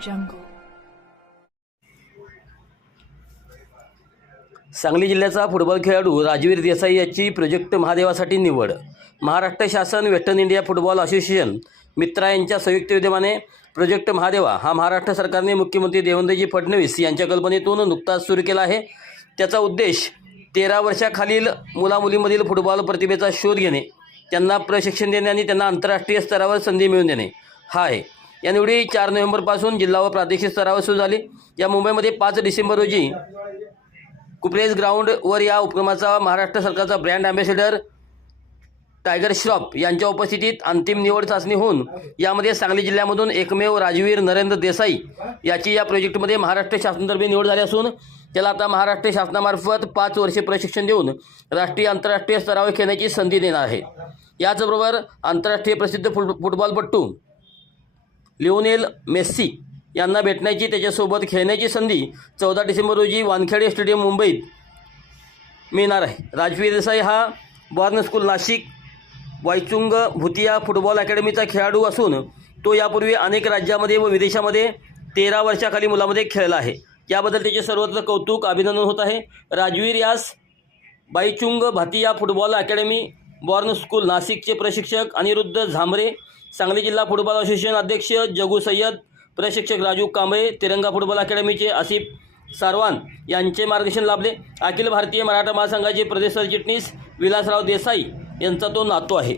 jungle. Sangli जिल्ह्याचा football खेळाडू राजवीर देसाई याची प्रोजेक्ट महादेवासाठी निवड. महाराष्ट्र शासन वेस्टर्न इंडिया फुटबॉल असोसिएशन मित्रा यांच्या संयुक्त विद्यमाने प्रोजेक्ट महादेवा हा महाराष्ट्र सरकारने मुख्यमंत्री देवेंद्रजी फडणवीस यांच्या कल्पनेतून नुकताच सुरू केला आहे. त्याचा उद्देश तेरा वर्षाखालील मुलामुलीमधील फुटबॉल प्रतिभेचा शोध घेणे त्यांना प्रशिक्षण देणे आणि त्यांना आंतरराष्ट्रीय स्तरावर संधी मिळवून देणे. हा आहे. या निवडी चार नोव्हेंबरपासून जिल्हा व प्रादेशिक स्तरावर सुरू झाली. या मुंबईमध्ये पाच डिसेंबर रोजी कुपरेज ग्राउंडवर या उपक्रमाचा महाराष्ट्र सरकारचा ब्रँड अँबॅसेडर टायगर श्रॉफ यांच्या उपस्थितीत अंतिम निवड चाचणी होऊन यामध्ये सांगली जिल्ह्यामधून एकमेव राजवीर नरेंद्र देसाई याची या प्रोजेक्टमध्ये महाराष्ट्र शासनातर्फे निवड झाली असून त्याला आता महाराष्ट्र शासनामार्फत पाच वर्षे प्रशिक्षण देऊन राष्ट्रीय आंतरराष्ट्रीय स्तरावर खेळण्याची संधी देणार आहे. याचबरोबर आंतरराष्ट्रीय प्रसिद्ध फुट फुटबॉलपटू लिओनेल मेस्सी यांना भेटण्याची त्याच्यासोबत खेळण्याची संधी चौदा डिसेंबर रोजी वानखेडे स्टेडियम मुंबईत मिळणार आहे. राजवीर देसाई हा born school Nashik Baichung Bhutia football अकॅडमीचा खेळाडू असून तो यापूर्वी अनेक राज्यामध्ये व विदेशामध्ये तेरा वर्षाखाली मुलामध्ये खेळला आहे. याबद्दल त्याचे सर्वत्र कौतुक अभिनंदन होत आहे. राजवीर यास Baichung Bhutia football academy born school नाशिकचे प्रशिक्षक अनिरुद्ध झांबरे सांगली जिल्हा फुटबॉल असोसिएशन अध्यक्ष जगू सय्यद प्रशिक्षक राजू कांबळे तिरंगा फुटबॉल अकॅडमीचे आसिफ सारवान यांचे मार्गदर्शन लाभले. अखिल भारतीय मराठा महासंघाचे प्रदेश सरचिटणीस विलासराव देसाई यांचा तो नातू आहे.